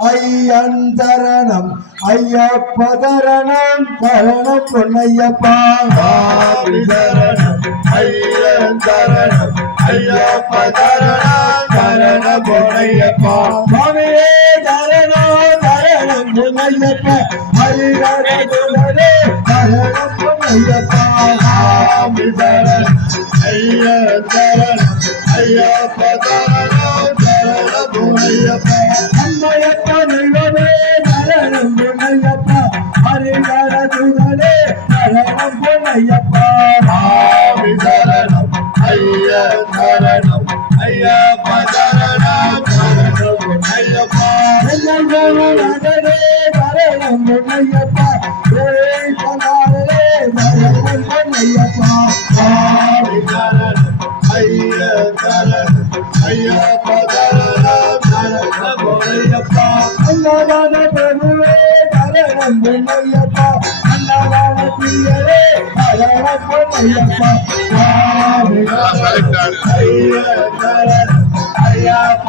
ஐயன் சரணம் ஐயப்ப சரணம் சரணம் பொன்னையப்பா சுவாமி சரணம் ஐயன் சரணம் ஐயப்ப சரணம் சரணம் பொன்னையப்பா சுவாமியே சரணம் சரணம் பொன்னையப்பா ஹரிஹர சுடரே சரணம் பொன்னையப்பா சுவாமி சரணம் ஐயன் சரணம் ஐயப்ப சரணம் சரணம் பொன்னையப்பா அம்மையப்பா தெய்வமே சரணம் பொன்னையப்பா ஹரிஹர சுடரே சரணம் பொன்னையப்பா சுவாமி சரணம் ஐயன் சரணம் ஐயப்ப சரணம் சரணம் பொன்னையப்பா நகரே சரணம் பொன்னையப்பா சரணம் பொன்னையப்பா சுவாமி சரணம் ஐயன் சரணம் ஐயப்ப சரணம் சரணம் பொன்னையப்பா அன்னதான பிரபுவே சரணம் பொன்னையப்பா அன்னதான பிரியரே சரணம் பொன்னையப்பா ஐயன் சரணம் ஐயப்ப